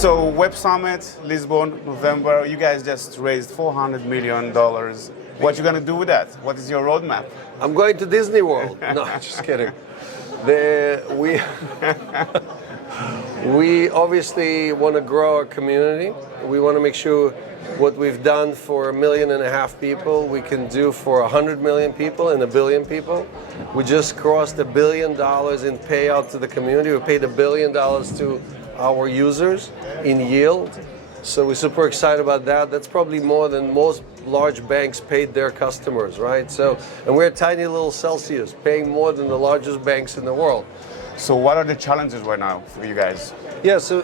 So WebSummit, Lisbon, November, you guys just raised $400 million. What you gonna do with that? What is your roadmap? I'm going to Disney World. No, just kidding. We obviously want to grow our community. We want to make sure what we've done for 1.5 million people, we can do for 100 million people and 1 billion people. We just crossed $1 billion in payout to the community. We paid $1 billion to our users in yield. So we're super excited about that. That's probably more than most large banks paid their customers, right? So, and we're a tiny little Celsius, paying more than the largest banks in the world. So what are the challenges right now for you guys? Yeah, so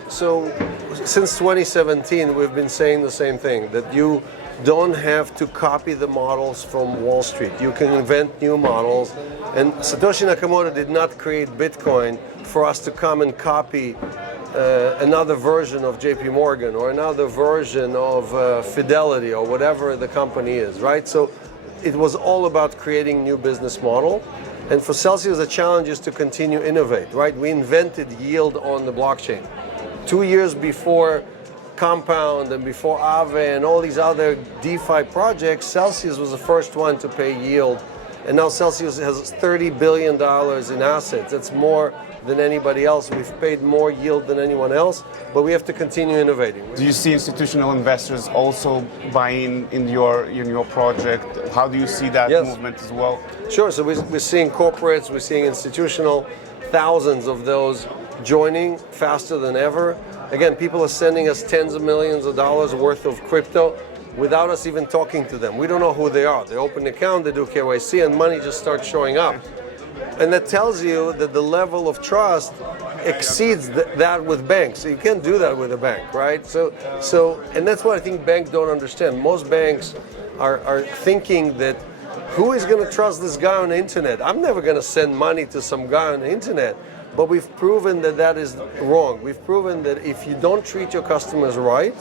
since 2017, we've been saying the same thing, that you don't have to copy the models from Wall Street. You can invent new models. And Satoshi Nakamoto did not create Bitcoin for us to come and copy another version of JP Morgan or another version of Fidelity or whatever the company is, right? So it was all about creating new business model. And for Celsius, the challenge is to continue innovate, right? We invented yield on the blockchain. 2 years before Compound and before Aave and all these other DeFi projects, Celsius was the first one to pay yield. And now Celsius has $30 billion in assets. That's more than anybody else. We've paid more yield than anyone else, but we have to continue innovating. Do you see institutional investors also buying in your project? How do you see that movement as well? Sure, so we're seeing corporates, we're seeing institutional, thousands of those joining faster than ever. Again, people are sending us tens of millions of dollars worth of crypto without us even talking to them. We don't know who they are. They open an account, they do KYC, and money just starts showing up. And that tells you that the level of trust exceeds that with banks. So you can't do that with a bank, right? So, and that's what I think banks don't understand. Most banks are thinking that, who is going to trust this guy on the internet? I'm never going to send money to some guy on the internet. But we've proven that that is wrong. We've proven that if you don't treat your customers right,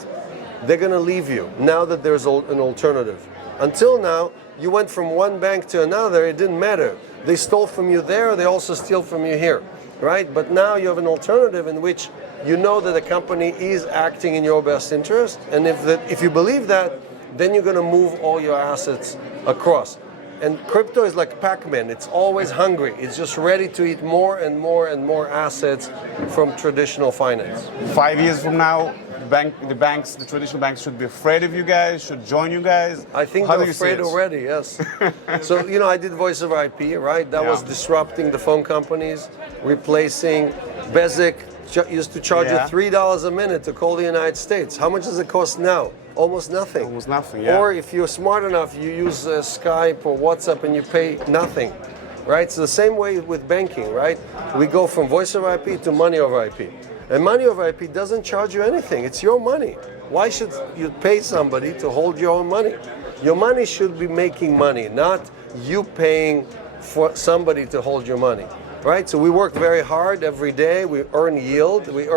they're going to leave you now that there's an alternative. Until now, you went from one bank to another, it didn't matter. They stole from you there, they also steal from you here, right? But now you have an alternative in which you know that the company is acting in your best interest, and if you believe that, then you're going to move all your assets across. And crypto is like Pac-Man, it's always hungry. It's just ready to eat more and more and more assets from traditional finance. 5 years from now, the traditional banks should be afraid of you guys, should join you guys? I think they're afraid already, yes. So, I did voice over IP, right? That was disrupting the phone companies, replacing Bezic used to charge you $3 a minute to call the United States. How much does it cost now? Almost nothing. Almost nothing, yeah. Or if you're smart enough, you use Skype or WhatsApp and you pay nothing, right? So the same way with banking, right? We go from voice over IP to money over IP. And money over IP doesn't charge you anything. It's your money. Why should you pay somebody to hold your own money? Your money should be making money, not you paying for somebody to hold your money, right? So we work very hard every day. We earn yield. We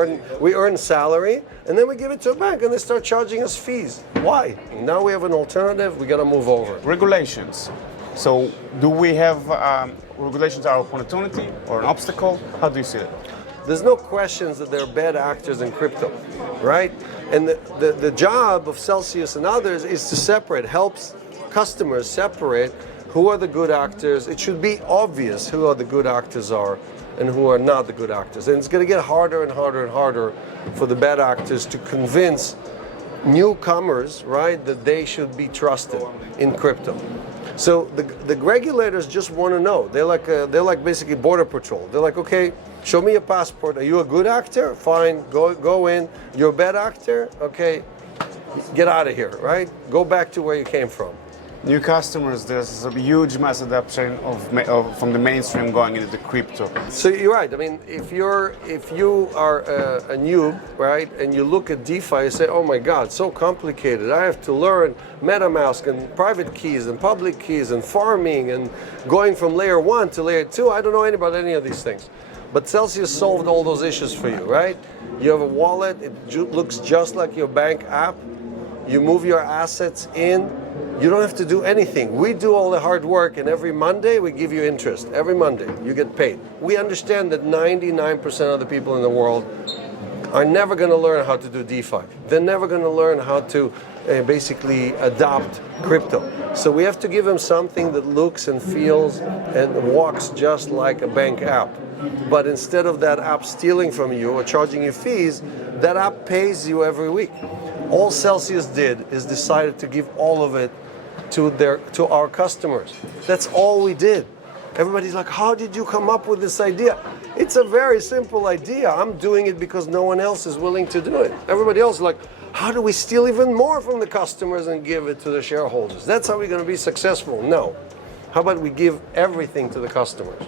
earn salary, and then we give it to a bank, and they start charging us fees. Why? Now we have an alternative. We got to move over. Regulations. So do we have regulations are an opportunity or an obstacle? How do you see it? There's no questions that there are bad actors in crypto, right? And the job of Celsius and others is to separate, helps customers separate who are the good actors. It should be obvious who are the good actors are and who are not the good actors. And it's going to get harder and harder and harder for the bad actors to convince newcomers, right, that they should be trusted in crypto. So the regulators just want to know. They're like basically border patrol. They're like, okay, show me your passport. Are you a good actor? Fine, go in. You're a bad actor? Okay, get out of here, right? Go back to where you came from. New customers, there's a huge mass adoption from the mainstream going into the crypto. So you're right. I mean, if you are a noob, right, and you look at DeFi, you say, oh my God, so complicated. I have to learn MetaMask and private keys and public keys and farming and going from layer 1 to layer 2. I don't know anything about any of these things. But Celsius solved all those issues for you, right? You have a wallet. It looks just like your bank app. You move your assets in. You don't have to do anything. We do all the hard work, and every Monday we give you interest. Every Monday you get paid. We understand that 99% of the people in the world are never going to learn how to do DeFi. They're never going to learn how to basically adopt crypto. So we have to give them something that looks and feels and walks just like a bank app. But instead of that app stealing from you or charging you fees, that app pays you every week. All Celsius did is decided to give all of it to our customers. That's all we did. Everybody's like, how did you come up with this idea? It's a very simple idea. I'm doing it because no one else is willing to do it. Everybody else is like, how do we steal even more from the customers and give it to the shareholders? That's how we're going to be successful. No. How about we give everything to the customers?